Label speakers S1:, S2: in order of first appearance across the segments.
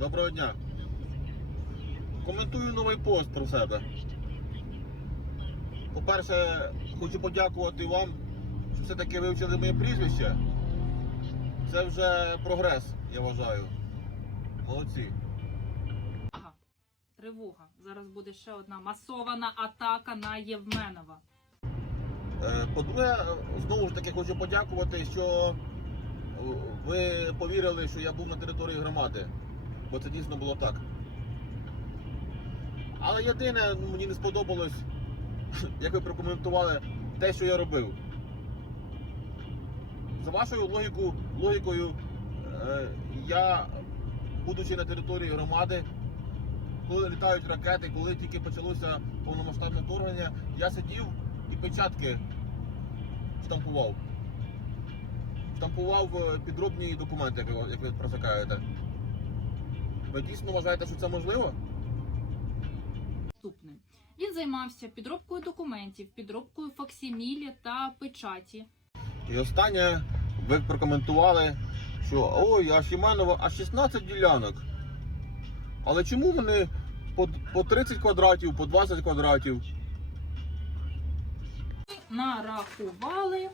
S1: Доброго дня. Коментую новий пост про себе. По-перше, хочу подякувати вам, що все-таки вивчили моє прізвище. Це вже прогрес, я вважаю. Молодці.
S2: Ага, тривога. Зараз буде ще одна масована атака на Євменова.
S1: Е, По-друге, знову ж таки хочу подякувати, що ви повірили, що я був на території громади. Бо це дійсно було так. Але єдине, ну, мені не сподобалось, як ви прокоментували те, що я робив. За вашою логіку, логікою, е, я, будучи на території громади, коли літають ракети, коли тільки почалося повномасштабне вторгнення, я сидів і печатки штампував. Штампував е, підробні документи, як ви, як ви дійсно вважаєте, що це можливо?
S2: Він займався підробкою документів, підробкою факсимілі та печаті.
S1: І останнє, ви прокоментували, що ой, а Шіманова аж 16 ділянок. Але чому вони по, по 30 квадратів, по 20 квадратів?
S2: Нарахували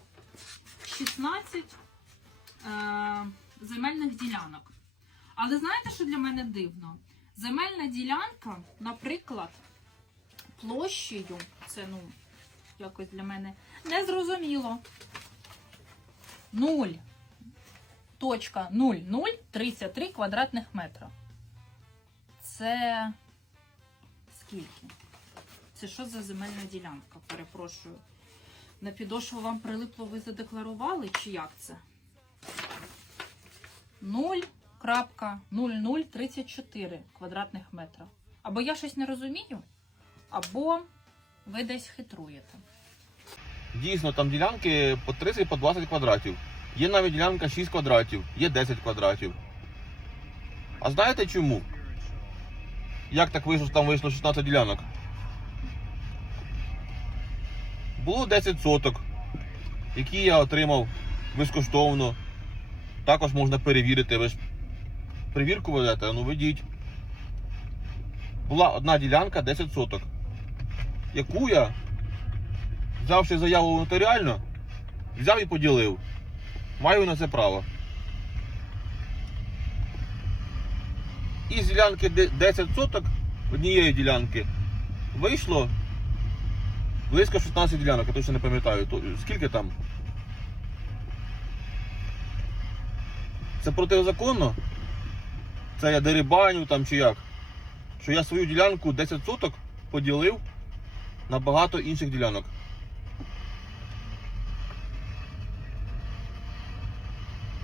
S2: 16 е, земельних ділянок. Але знаєте, що для мене дивно? Земельна ділянка, наприклад, площею, це ну, якось для мене незрозуміло. 0. Точка 0,033 квадратних метра. Це скільки? Це що за земельна ділянка? Перепрошую. На підошву вам прилипло, ви задекларували, чи як це? 0.0034 квадратних метра. Або я щось не розумію, або ви десь хитруєте.
S1: Дійсно, там ділянки по 30 по 20 квадратів. Є навіть ділянка 6 квадратів, є 10 квадратів. А знаєте чому? Як так вийшло, що там вийшло 16 ділянок? Було 10 соток, які я отримав безкоштовно. Також можна перевірити. Ви ж перевірку ведете, ну ведіть. Була одна ділянка 10 соток, яку я взявши заяву нотаріально, взяв і поділив. Маю на це право. Із ділянки 10 соток однієї ділянки вийшло близько 16 ділянок, я точно не пам'ятаю. Скільки там? Це протизаконно? Це я дерибаню там чи як? Що я свою ділянку 10 соток поділив на багато інших ділянок.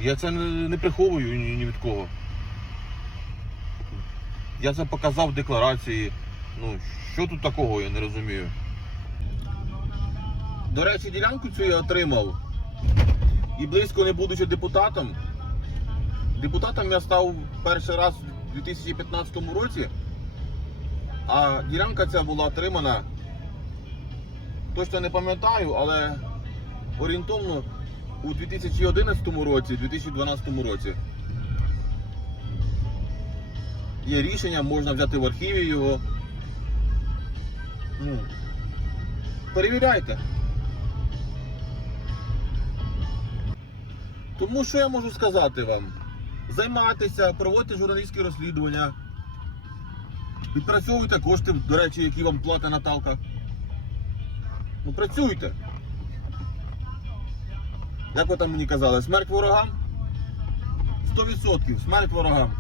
S1: Я це не, приховую ні від кого. Я це показав в декларації. Ну, що тут такого, я не розумію. До речі, ділянку цю я отримав. І близько не будучи депутатом. Депутатом я став перший раз у 2015 році. А ділянка ця була отримана. Точно не пам'ятаю, але орієнтовно у 2011 році, 2012 році. Є рішення, можна взяти в архіві його. Ну, перевіряйте. Тому що я можу сказати вам? Займайтеся, проводити журналістські розслідування. Відпрацьовуйте кошти, до речі, які вам плата Наталка. Ну працюйте. Як ви там мені казали, смерть ворогам? 100% смерть ворогам.